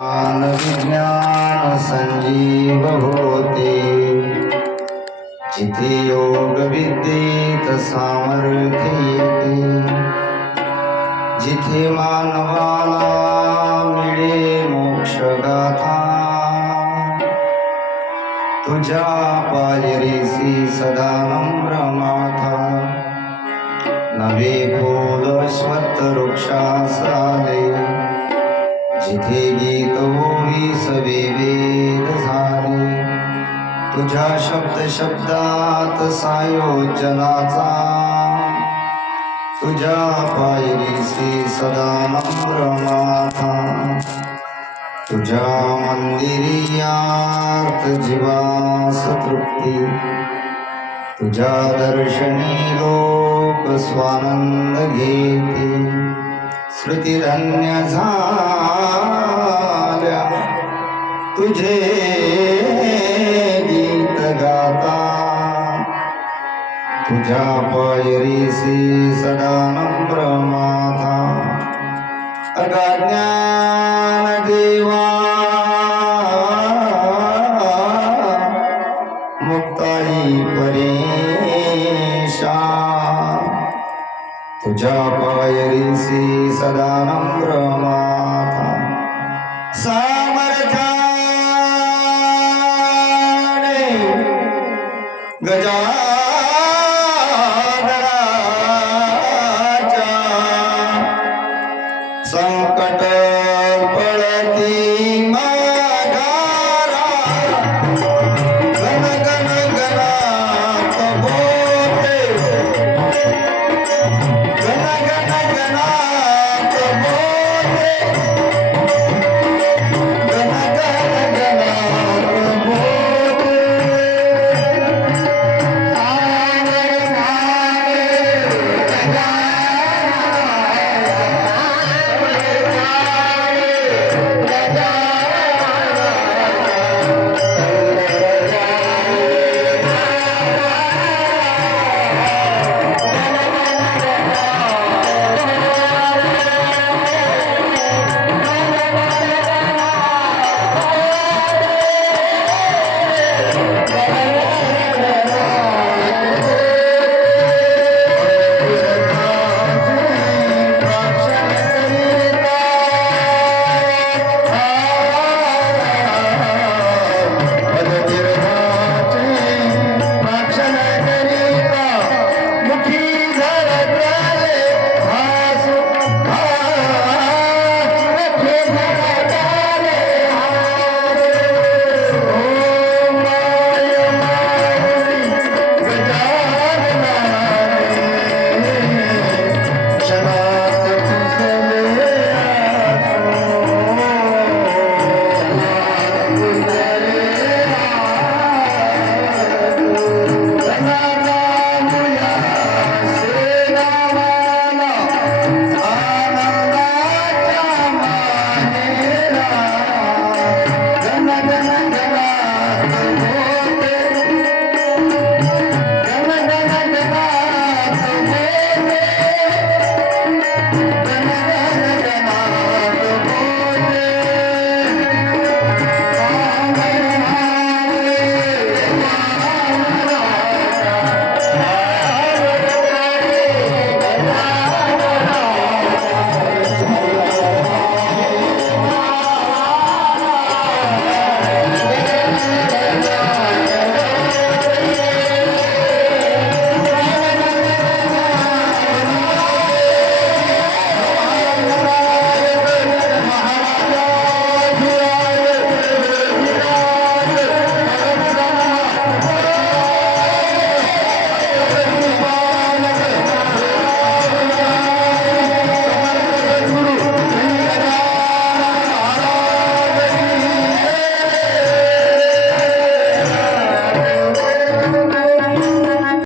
ज्ञान विज्ञान संजीव होते जिथे योग विद्येत सामर्थ्य येते जिथे मानवाला मिळे मोक्ष गाथा तुझ्या पायरीसी सदा नम्र माथा नवे फूल स्वत वृक्षास जिथे गीत ओवीस वेद झाले तुझ्या शब्द शब्दात सायोजनाचा तुझ्या पायरीसी सदा नम्र माथा। तुझ्या मंदिरियात जीवास तृप्ती। तुझ्या दर्शनी लोक स्वानंद घेते स्मृतिधन्य झाल्या तुझे गीत गाता। तुझा पायरी पायरीसी सदानं प्रमाथा सामर्थ्याने गजा